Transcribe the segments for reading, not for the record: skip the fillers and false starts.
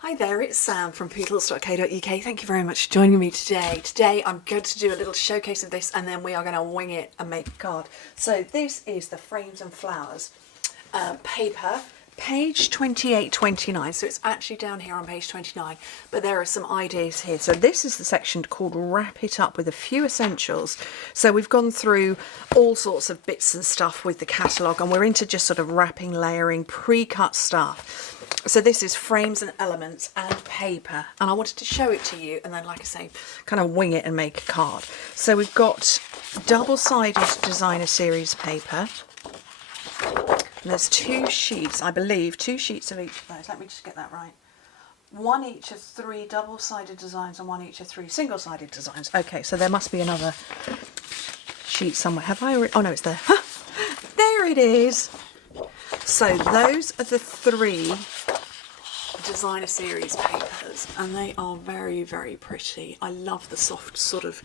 Hi there, it's Sam from poodles.co.uk. Thank you very much for joining me today. Today I'm going to do a little showcase of this and then we are going to wing it and make a card. So this is the Frames and Flowers paper, page 28-29. So it's actually down here on page 29, but there are some ideas here. So this is the section called Wrap It Up with a Few Essentials. So we've gone through all sorts of bits and stuff with the catalogue and we're into just sort of wrapping, layering, pre-cut stuff. So this is frames and elements and paper, and I wanted to show it to you and then, like I say, kind of wing it and make a card. So we've got double-sided designer series paper. And there's two sheets, I believe, two sheets of each of those. Let me just get that right. One each of three double-sided designs and one each of three single-sided designs. Okay, so there must be another sheet somewhere. Have I already? Oh no, it's there. There it is. So those are the three designer series papers and they are very, very pretty. I love the soft sort of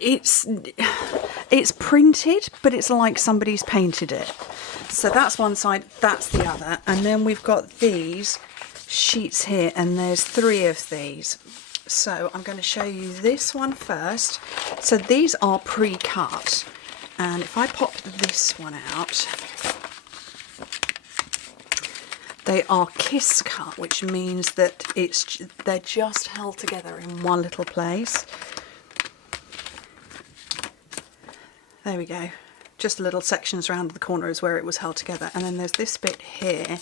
it's printed, but it's like somebody's painted it. So that's one side, that's the other, and then we've got these sheets here and there's three of these. So I'm going to show you this one first. So these are pre-cut. And if I pop this one out, they are kiss cut, which means that they're just held together in one little place. There we go. Just little sections around the corner is where it was held together. And then there's this bit here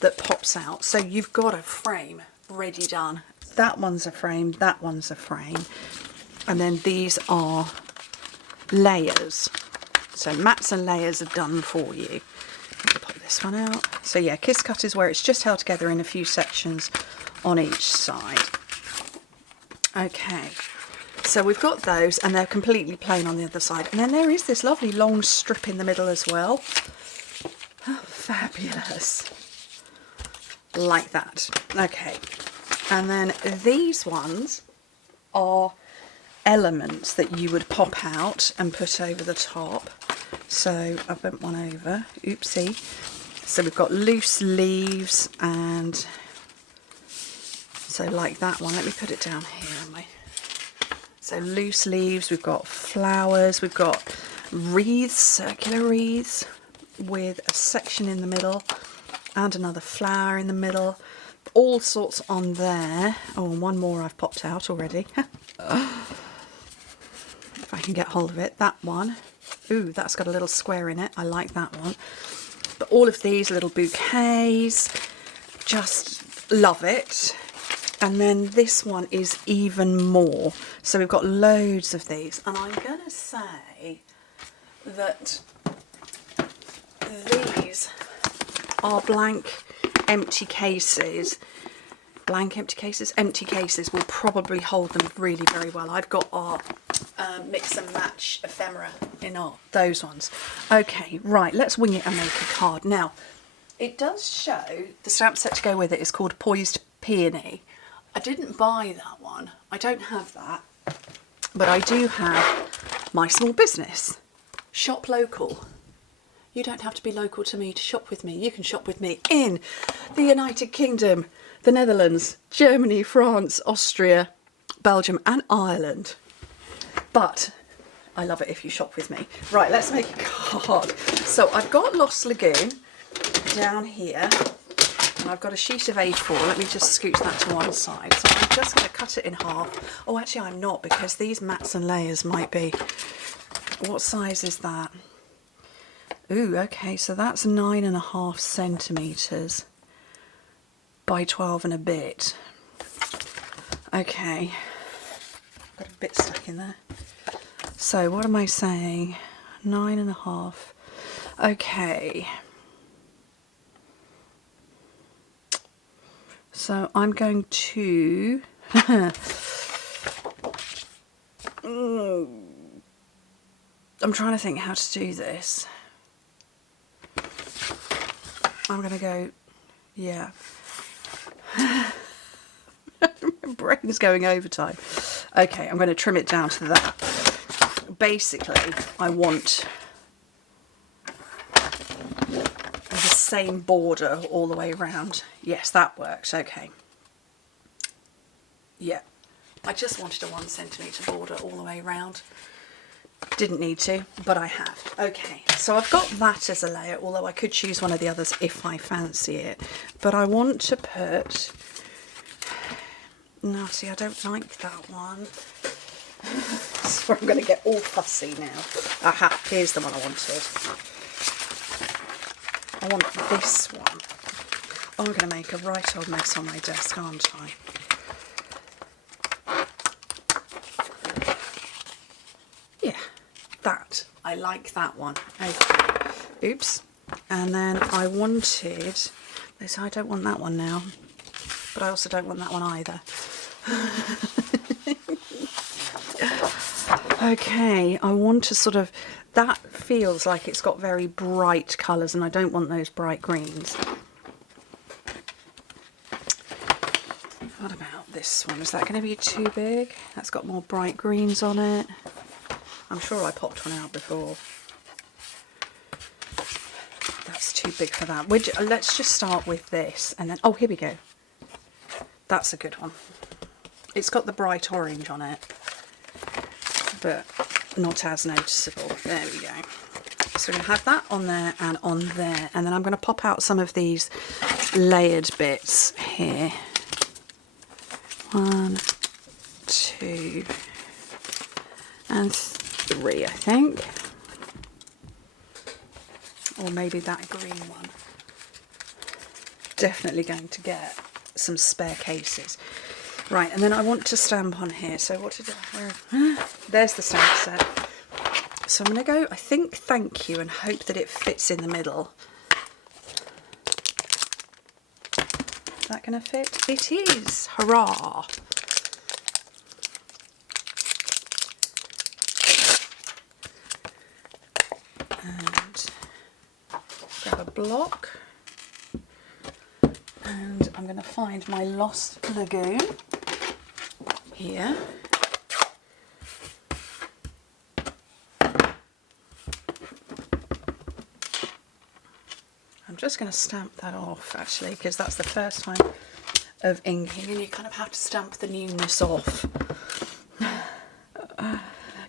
that pops out. So you've got a frame ready done. That one's a frame, that one's a frame. And then these are layers. So mats and layers are done for you. I'll pop this one out. So yeah, kiss cut is where it's just held together in a few sections on each side. Okay, so we've got those and they're completely plain on the other side. And then there is this lovely long strip in the middle as well. Oh, fabulous. Like that. Okay, and then these ones are elements that you would pop out and put over the top. So I bent one over, oopsie. So we've got loose leaves and so like that one. Let me put it down here. So loose leaves, we've got flowers, we've got wreaths, circular wreaths with a section in the middle and another flower in the middle. All sorts on there. Oh, and one more I've popped out already. If I can get hold of it, that one. Ooh, that's got a little square in it. I like that one. But all of these little bouquets, just love it. And then this one is even more. So we've got loads of these. And I'm going to say that these are blank empty cases. Blank empty cases? Empty cases will probably hold them really very well. I've got our mix and match ephemera in those ones. Okay, right, let's wing it and make a card. Now, it does show the stamp set to go with it is called Poised Peony. I didn't buy that one. I don't have that. But I do have my small business. Shop local. You don't have to be local to me to shop with me. You can shop with me in the United Kingdom, the Netherlands, Germany, France, Austria, Belgium and Ireland. But I love it if you shop with me. Right, let's make a card. So I've got Lost Lagoon down here and I've got a sheet of A4. Let me just scooch that to one side. So I'm just going to cut it in half. Oh, actually I'm not, because these mats and layers might be... What size is that? Ooh, okay, so that's 9.5 centimetres by 12 and a bit. Okay, got a bit stuck in there. So what am I saying? 9.5. Okay. So I'm going to... I'm trying to think how to do this. I'm going to go... Yeah. My brain's going overtime. Okay, I'm going to trim it down to that. Basically, I want the same border all the way around. Yes, that works. Okay. Yeah. I just wanted a 1 centimetre border all the way around. Didn't need to, but I have. Okay, so I've got that as a layer, although I could choose one of the others if I fancy it. But I want to put... No, see, I don't like that one. So I'm going to get all fussy now. Aha, here's the one I wanted. I want this one. Oh, I'm going to make a right old mess on my desk, aren't I? Yeah, that. I like that one. Okay. Oops. And then I wanted this. I don't want that one now, but I also don't want that one either. Okay, I want to sort of, that feels like it's got very bright colours and I don't want those bright greens. What about this one? Is that going to be too big? That's got more bright greens on it. I'm sure I popped one out before. That's too big for that. Let's just start with this and then, oh, here we go. That's a good one. It's got the bright orange on it, but not as noticeable. There we go. So we're going to have that on there and on there. And then I'm going to pop out some of these layered bits here. 1, 2, and 3, I think. Or maybe that green one. Definitely going to get some spare cases. Right, and then I want to stamp on here. So what did there's the stamp set. So I'm going to go, I think, thank you, and hope that it fits in the middle. Is that going to fit? It is! Hurrah! And grab a block. And I'm going to find my Lost Lagoon here. I'm just going to stamp that off actually, because that's the first time of inking and you kind of have to stamp the newness off.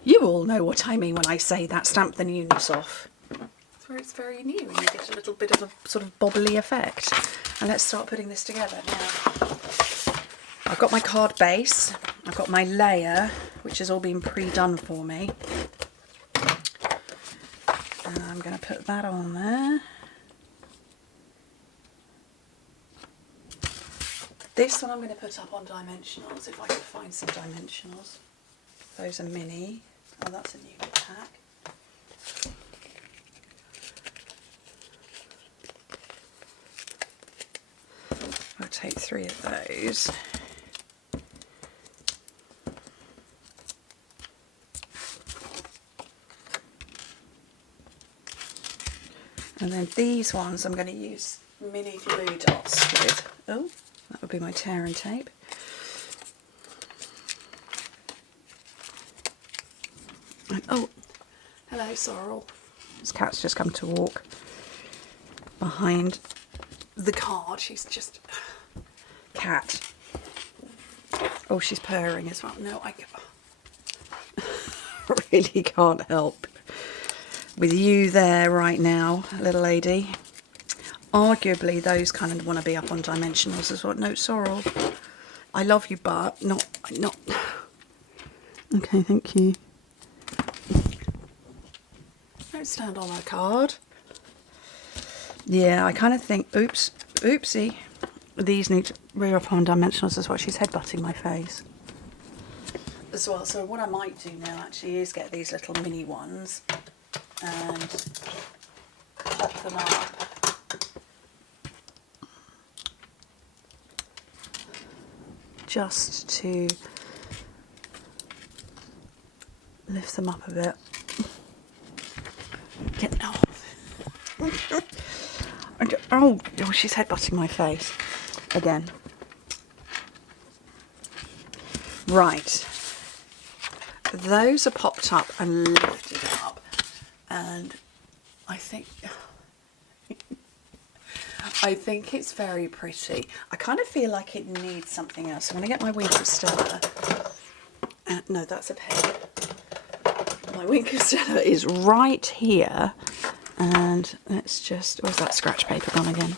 You all know what I mean when I say that, stamp the newness off. That's where it's very new and you get a little bit of a sort of bobbly effect. And let's start putting this together now. I've got my card base, I've got my layer, which has all been pre-done for me. And I'm going to put that on there. This one I'm going to put up on dimensionals, if I can find some dimensionals. Those are mini. Oh, that's a new pack. I'll take 3 of those. And then these ones I'm going to use mini glue dots with. Oh, that would be my tear and tape. And, oh, hello Sorrel. This cat's just come to walk behind the card. She's just cat. Oh, she's purring as well. No, I really can't help with you there right now, little lady. Arguably those kind of want to be up on dimensionals as well. No, Sorrel, I love you, but not. Okay, thank you. Don't stand on my card. Yeah, I kind of think, oopsie, these need to be up on dimensionals as well. She's headbutting my face as well. So what I might do now actually is get these little mini ones and pop them up. Just to lift them up a bit. Oh, she's headbutting my face again. Right, those are popped up and lifted up, and I think I think it's very pretty. I kind of feel like it needs something else. I'm going to get my Winkle Stella. No, that's a pen. My Winkle Stella is right here. And let's just... Where's that scratch paper gone again?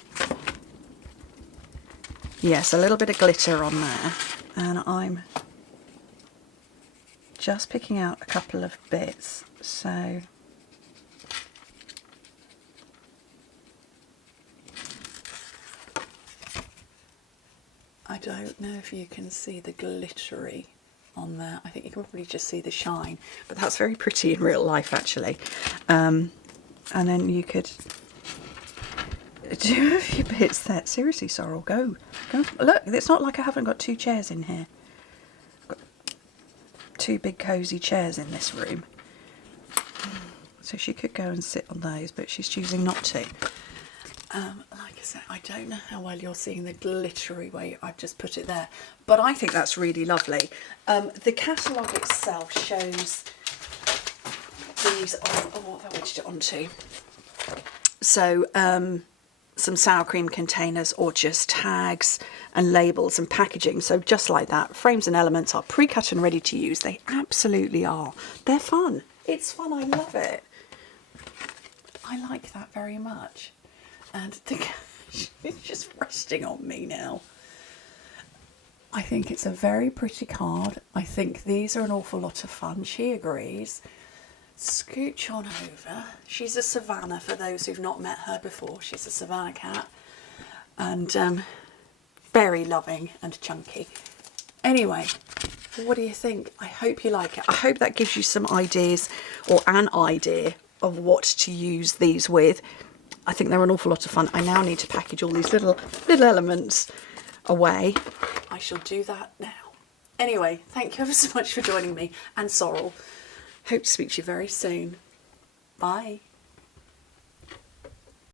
Yes, a little bit of glitter on there. And I'm just picking out a couple of bits. So... I don't know if you can see the glittery on there. I think you can probably just see the shine, but that's very pretty in real life actually. And then you could do a few bits there. Seriously, Sorrel, go. Look, it's not like I haven't got 2 chairs in here. I've got 2 big cosy chairs in this room. So she could go and sit on those, but she's choosing not to. Like I said, I don't know how well you're seeing the glittery way I've just put it there, but I think that's really lovely. The catalogue itself shows these on, oh, what have I wedged it onto? So some sour cream containers or just tags and labels and packaging. So just like that, frames and elements are pre-cut and ready to use. They absolutely are. They're fun. It's fun. I love it. I like that very much. And the cash is just resting on me now. I think it's a very pretty card. I think these are an awful lot of fun. She agrees. Scooch on over. She's a Savannah, for those who've not met her before. She's a Savannah cat. And very loving and chunky. Anyway, what do you think? I hope you like it. I hope that gives you some ideas or an idea of what to use these with. I think they're an awful lot of fun. I now need to package all these little elements away. I shall do that now. Anyway, thank you ever so much for joining me, and Sorrel. Hope to speak to you very soon. Bye.